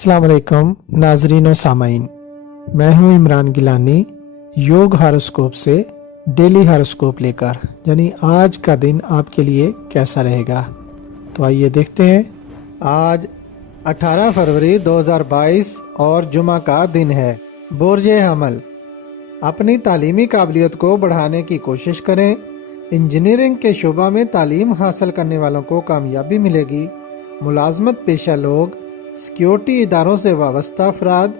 अस्सलाम वालेकुम नाजरीन और सामाइन, मैं हूं इमरान गिलानी योग हॉरोस्कोप से डेली हॉरोस्कोप लेकर, यानी आज का दिन आपके लिए कैसा रहेगा। तो आइए देखते हैं। आज 18 फरवरी 2022 और जुमा का दिन है। बुर्ज हमल, अपनी तालीमी काबिलियत को बढ़ाने की कोशिश करें। इंजीनियरिंग के शोबा में तालीम हासिल करने वालों को कामयाबी मिलेगी। मुलाजमत पेशा लोग, सिक्योरिटी इदारों से वाबस्ता अफराद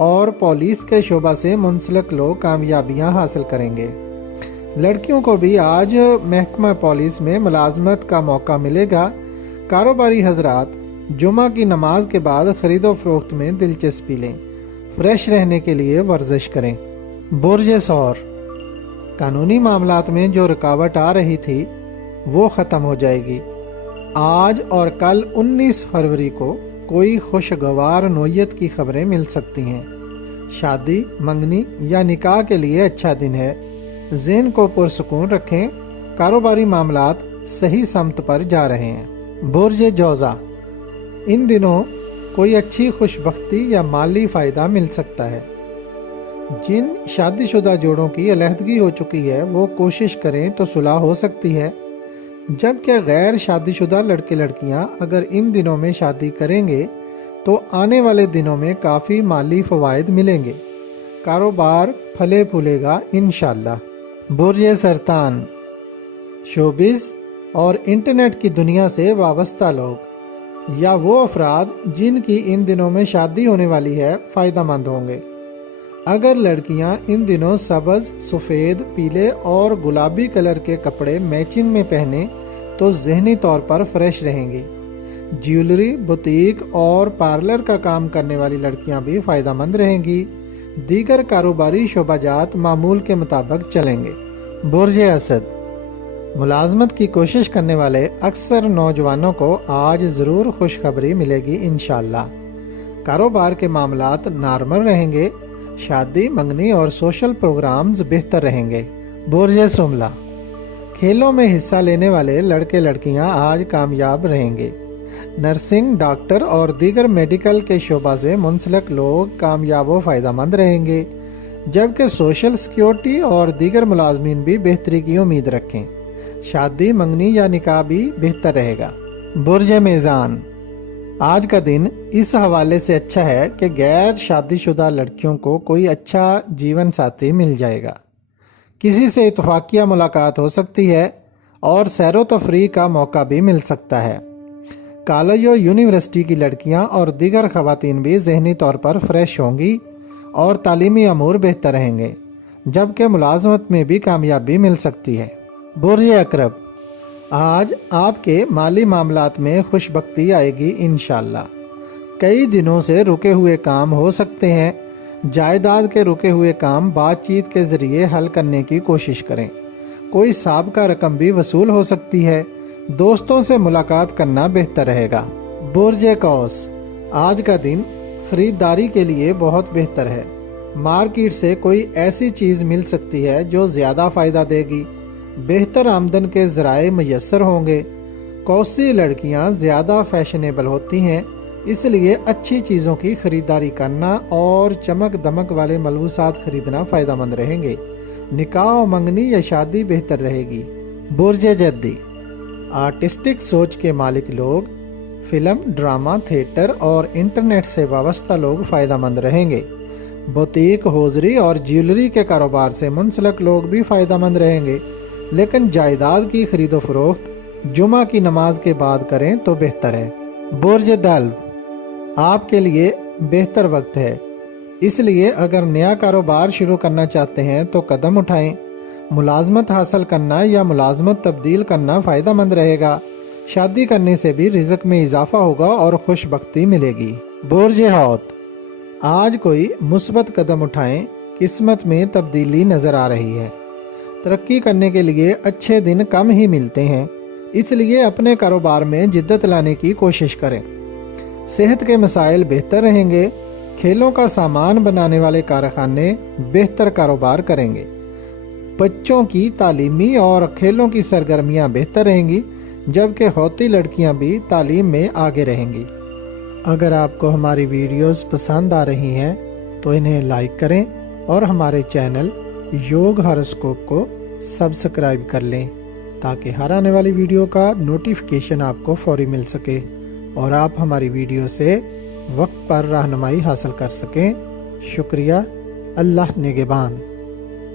और पुलिस के शोबा से मुंसलिक लोग कामयाबियां हासिल करेंगे। लड़कियों को भी आज महकमा पुलिस में मुलाजमत का मौका मिलेगा। कारोबारी हजरात, जुमा की नमाज के बाद खरीदो फरोख्त में दिलचस्पी लें। फ्रेश रहने के लिए वर्जिश करें। बुर्ज सौर, कानूनी मामलात में जो रुकावट आ रही थी वो ख़त्म हो जाएगी। आज और कल 19 फरवरी को कोई खुशगवार नोयत की खबरें मिल सकती हैं। शादी, मंगनी या निकाह के लिए अच्छा दिन है। ज़हन को पुरसुकून रखें। कारोबारी मामलात सही समत पर जा रहे हैं। बुर्ज जौज़ा, इन दिनों कोई अच्छी खुशबख्ती या माली फ़ायदा मिल सकता है। जिन शादीशुदा जोड़ों की अलहदगी हो चुकी है वो कोशिश करें तो सुलह हो सकती है, जबकि गैर शादीशुदा लड़के लड़कियां अगर इन दिनों में शादी करेंगे तो आने वाले दिनों में काफ़ी माली फ़वाइद मिलेंगे। कारोबार फले फूलेगा इंशाअल्लाह। बुर्ज सरतान, शोबिज़ और इंटरनेट की दुनिया से वाबस्ता लोग या वो अफराद जिनकी इन दिनों में शादी होने वाली है फ़ायदा मंद होंगे। अगर लड़कियां इन दिनों सब्ज़, सफ़ेद, पीले और गुलाबी कलर के कपड़े मैचिंग में पहने तो ज़हनी तौर पर फ्रेश रहेंगी। ज्वेलरी, बुटीक और पार्लर का काम करने वाली लड़कियां भी फ़ायदामंद रहेंगी। दीगर कारोबारी शोबाजात मामूल के मुताबिक चलेंगे। बुर्ज असद, मुलाजमत की कोशिश करने वाले अक्सर नौजवानों को आज ज़रूर खुशखबरी मिलेगी इंशाअल्लाह। कारोबार के मामलात नॉर्मल रहेंगे। शादी, मंगनी और सोशल प्रोग्राम्स बेहतर रहेंगे। बुर्ज सुमला, खेलों में हिस्सा लेने वाले लड़के लड़कियां आज कामयाब रहेंगे। नर्सिंग, डॉक्टर और दीगर मेडिकल के शोबा से मुंसलिक लोग कामयाब व फ़ायदामंद रहेंगे, जबकि सोशल सिक्योरिटी और दीगर मुलाजमीन भी बेहतरी की उम्मीद रखें। शादी, मंगनी या निकाह भी बेहतर रहेगा। बुर्ज मेज़ान, आज का दिन इस हवाले से अच्छा है कि गैर शादीशुदा लड़कियों को कोई अच्छा जीवन साथी मिल जाएगा। किसी से इत्तफाकिया मुलाकात हो सकती है और सैरो तफरीह का मौका भी मिल सकता है। कॉलेज और यूनिवर्सिटी की लड़कियां और दीगर खवातीन भी ज़हनी तौर पर फ्रेश होंगी और तालीमी अमूर बेहतर रहेंगे, जबकि मुलाजमत में भी कामयाबी मिल सकती है। बुर्ज अकरब, आज आपके माली मामलात में खुशबख्ती आएगी इंशाअल्लाह। कई दिनों से रुके हुए काम हो सकते हैं। जायदाद के रुके हुए काम बातचीत के ज़रिए हल करने की कोशिश करें। कोई साबका रकम भी वसूल हो सकती है। दोस्तों से मुलाकात करना बेहतर रहेगा। बुर्ज कौस, आज का दिन ख़रीदारी के लिए बहुत बेहतर है। मार्केट से कोई ऐसी चीज़ मिल सकती है जो ज़्यादा फ़ायदा देगी। बेहतर आमदन के ज़राए मैसर होंगे। कौसी लड़कियां ज़्यादा फैशनेबल होती हैं, इसलिए अच्छी चीज़ों की खरीदारी करना और चमक दमक वाले मलबूसात खरीदना फ़ायदामंद रहेंगे। निकाह, मंगनी या शादी बेहतर रहेगी। बुर्ज जद्दी, आर्टिस्टिक सोच के मालिक लोग, फिल्म, ड्रामा, थिएटर और इंटरनेट से वाबस्ता लोग फ़ायदामंद रहेंगे। बुटीक, होजरी और ज्वेलरी के कारोबार से मुंसलिक लोग भी फ़ायदामंद रहेंगे, लेकिन जायदाद की खरीदो फरोख्त जुमा की नमाज के बाद करें तो बेहतर है। बुर्ज दल्व, आपके लिए बेहतर वक्त है, इसलिए अगर नया कारोबार शुरू करना चाहते हैं तो कदम उठाएं। मुलाजमत हासिल करना या मुलाजमत तब्दील करना फ़ायदामंद रहेगा। शादी करने से भी रिज़्क में इजाफा होगा और खुशबख्ती मिलेगी। बुर्ज हौत, आज कोई मुस्बत कदम उठाएं, किस्मत में तब्दीली नज़र आ रही है। तरक्की करने के लिए अच्छे दिन कम ही मिलते हैं, इसलिए अपने कारोबार में जिद्दत लाने की कोशिश करें। सेहत के मसाइल बेहतर रहेंगे। खेलों का सामान बनाने वाले कारखाने बेहतर कारोबार करेंगे। बच्चों की तालीमी और खेलों की सरगर्मियां बेहतर रहेंगी, जबकि हौती लड़कियां भी तालीम में आगे रहेंगी। اگر آپ کو ہماری ویڈیوز پسند آ رہی ہیں تو انہیں لائک کریں اور ہمارے چینل یوگ ہاروسکوپ کو سبسکرائب کر لیں تاکہ ہر آنے والی ویڈیو کا نوٹیفیکیشن آپ کو فوری مل سکے اور آپ ہماری ویڈیو سے وقت پر رہنمائی حاصل کر سکیں۔ شکریہ۔ اللہ نگہبان۔